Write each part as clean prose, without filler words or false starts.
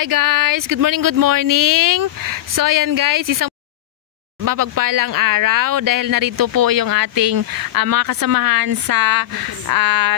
Hi guys! Good morning, good morning! So ayan guys, isang mapagpalang araw dahil narito po yung ating mga kasamahan sa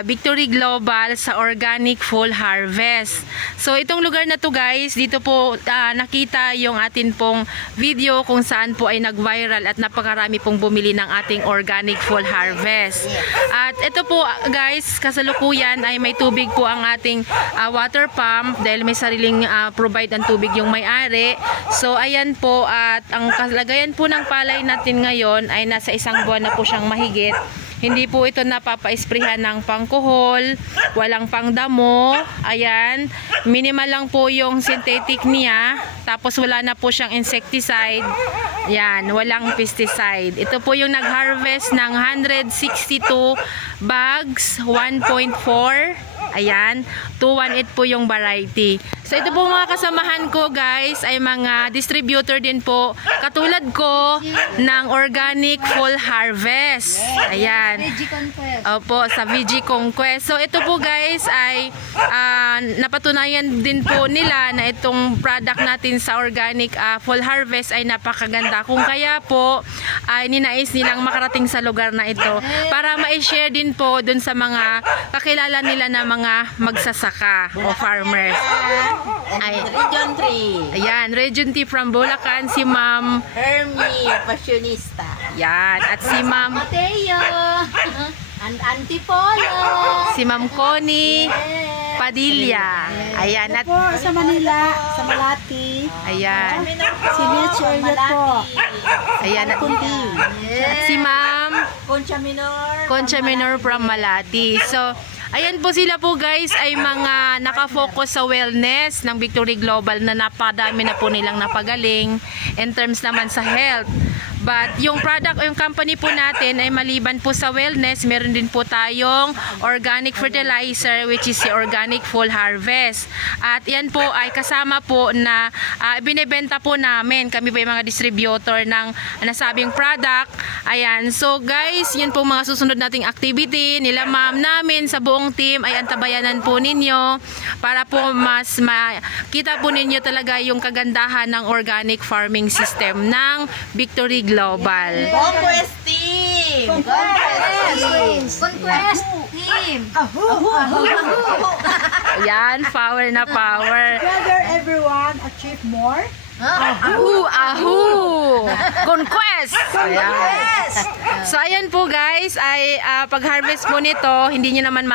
Victory Global sa Organic Fall Harvest. So itong lugar na to guys, dito po nakita yung atin pong video kung saan po ay nag-viral at napakarami pong bumili ng ating Organic Fall Harvest. At ito po guys, kasalukuyan ay may tubig po ang ating water pump dahil may sariling provide ang tubig yung may-ari. So ayan po, at ang kalagayan po ng palay natin ngayon ay nasa 1 buwan na po siyang mahigit. Hindi po ito napapa-esprehan ng pangkuhol, walang pangdamo. Ayan, minimal lang po yung synthetic niya. Tapos wala na po siyang insecticide. Ayan, walang pesticide. Ito po yung nag-harvest ng 162 bags, 1.4. Ayan, 218 po yung variety. So ito po mga kasamahan ko guys ay mga distributor din po katulad ko ng Organic Fall Harvest. Ayan. Opo, sa VG Conquest. So ito po guys ay napatunayan din po nila na itong product natin sa Organic Fall Harvest ay napakaganda. Kung kaya po ay ninais nilang makarating sa lugar na ito para ma-share din po dun sa mga kakilala nila na mga magsasaka o farmers. Ay, Region 3. Ayan, Region 3 from Bulacan, si Ma'am Hermie, Passionista. Yan, at si Ma'am Mateo. And Auntie Polo. si Ma'am Connie Padilla. Ayan, at po sa Manila, sa Malati. ayan. Si Mitch Elliot po. Ayan, at Yes. si Ma'am Concha Minor. Concha Minor from Malati. So, ayan po sila po guys ay mga nakafocus sa wellness ng Victory Global na napadami na po nilang napagaling in terms naman sa health. But yung product o yung company po natin ay maliban po sa wellness, meron din po tayong organic fertilizer which is si Organic Fall Harvest. At yan po ay kasama po na binebenta po namin. Kami po yung mga distributor ng nasabing product. Ayan. So guys, yun po mga susunod nating activity nila ma'am namin sa buong team ay antabayanan po ninyo para po mas makita po ninyo talaga yung kagandahan ng organic farming system ng Victory Global. Conquest Team. Conquest Team. Ayan, power na power. Together everyone achieve more. Ahu, ahu! Conquest! Ayan. So ayan po guys, ay pag-harvest po nito, hindi nyo naman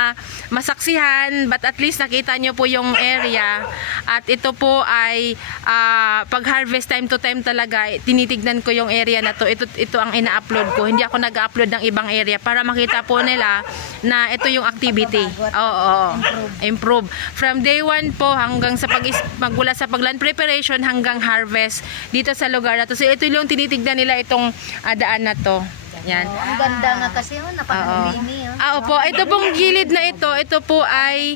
masaksihan, but at least nakita nyo po yung area. At ito po ay pag-harvest time to time talaga, tinitignan ko yung area na to. Ito ang ina-upload ko. Hindi ako nag-upload ng ibang area para makita po nila na ito yung activity. Oo, improve. From day 1 po hanggang sa magmula sa pagland preparation hanggang harvest dito sa lugar na to. So ito yung tinitignan nila itong daan na to. Yan. Ang ganda nga kasi napakalinis. Opo, ito pong gilid na ito po ay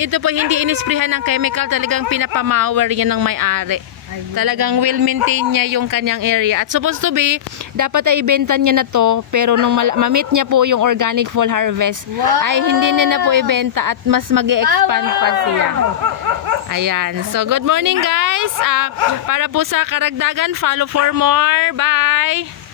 ito po hindi inisprehan ng chemical, talagang pinapamawer yan ng may-ari. Talagang will maintain niya yung kanyang area. At supposed to be, dapat ay ibenta niya na to, pero nung ma-meet niya po yung Organic Fall Harvest, ay hindi niya na po ibenta at mas mag-e-expand pa siya. Ayan. So, good morning guys. Para po sa karagdagan, follow for more. Bye!